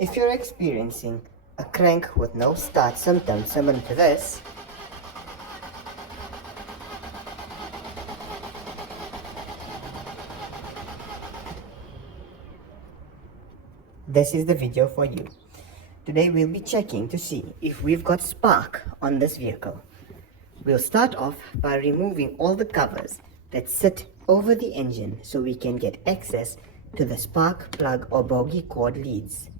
If you're experiencing a crank with no start symptoms similar to this, this is the video for you. Today we'll be checking to see if we've got spark on this vehicle. We'll start off by removing all the covers that sit over the engine so we can get access to the spark plug or bogie cord leads.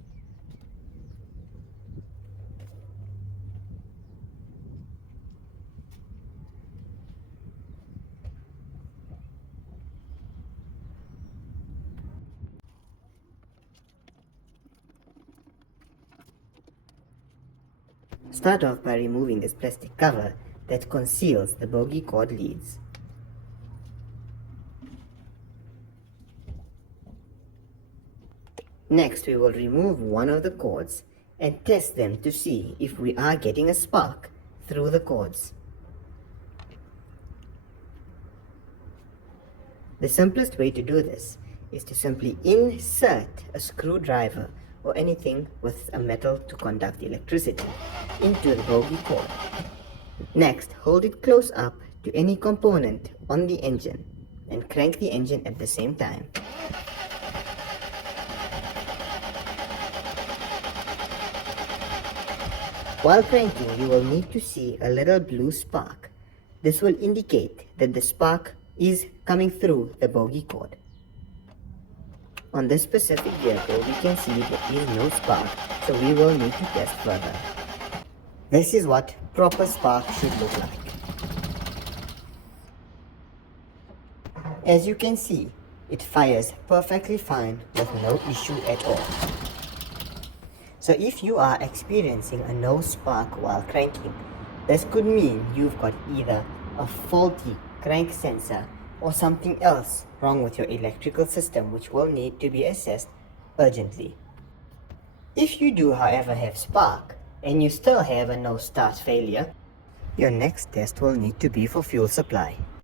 Start off by removing this plastic cover that conceals the bogie cord leads. Next, we will remove one of the cords and test them to see if we are getting a spark through the cords. The simplest way to do this is to simply insert a screwdriver or anything with a metal to conduct electricity into the bogie cord. Next, hold it close up to any component on the engine and crank the engine at the same time. While cranking, you will need to see a little blue spark. This will indicate that the spark is coming through the bogie cord. On this specific vehicle, we can see there is no spark, so we will need to test further. This is what proper spark should look like. As you can see, it fires perfectly fine with no issue at all. So if you are experiencing a no spark while cranking, this could mean you've got either a faulty crank sensor or something else wrong with your electrical system, which will need to be assessed urgently. If you do, however, have spark and you still have a no start failure, your next test will need to be for fuel supply.